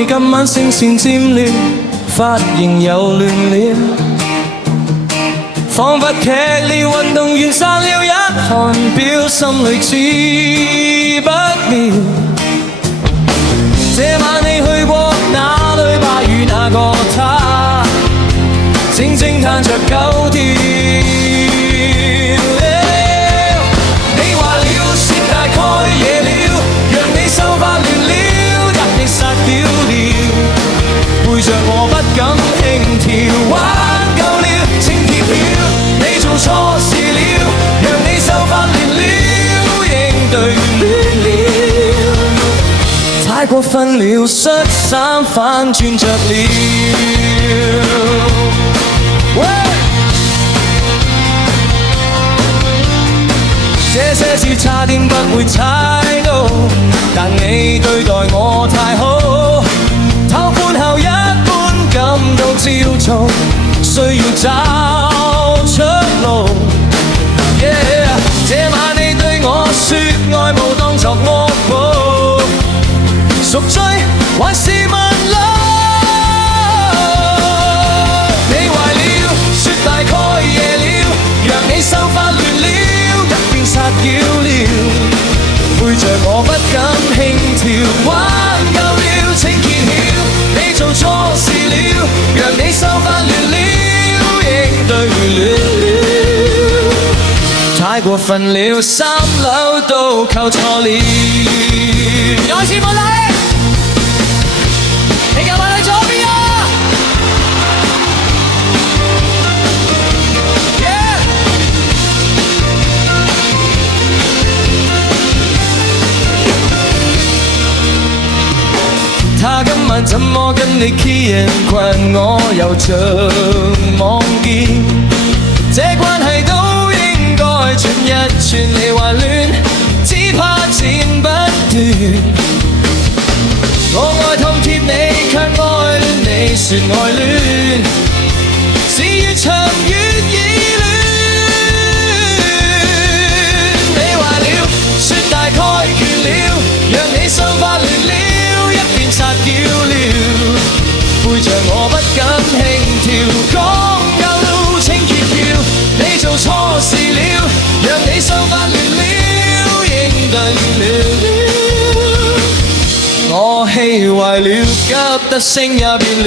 你今晚聲線尖了，髮型又亂了，彷彿劇烈運動員散了一汗表，心裏知不妙。這晚你去過哪裏吧？與那個他靜靜嘆着狗跳。你話了說大概夜了，讓你秀髮亂了，入你殺掉了，背着我不敢輕佻，玩夠了請揭曉，你做錯事了，讓你秀髮亂了，應對亂了，太過分了，恤衫反轉着了。這些事差點不會踩到，但你對待我太好，偷歡後一般感到焦躁，需要找出路。Yeah， 這晚你對我說愛慕當作惡報，贖罪還是問路？你壞了，說大概夜了，讓你秀髮亂了，一邊撒嬌了，背着我不敢輕佻，玩夠了請揭曉，你做錯事了，讓你秀髮亂了，應對亂了，太過分了，三樓都扣錯了。再次冇禮。你今晚去咗邊啊？ Yeah！ 他今晚怎麼跟你 key 人群，我又像望見，這關係都應該傳一傳，你話亂，只怕剪不斷。我愛痛貼你，卻愛戀你，說愛戀是越長越依戀。你壞了，說大概倦了，讓你秀髮亂了，一邊撒嬌了，背着我不敢輕佻，講夠了請揭曉，你做錯事了，讓你秀髮亂了，應對了。我氣壞了，急得聲也變了。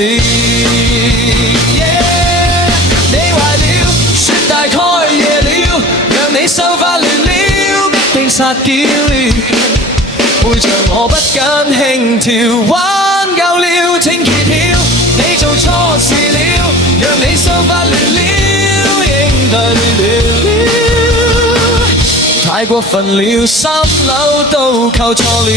Yeah， 你壞了，說大概夜了，讓你秀髮亂了，必定撒嬌了，背着我不敢輕佻，玩夠了請揭曉，你做錯事了，讓你秀髮亂了，應對了。太過分了，三樓都扣錯了。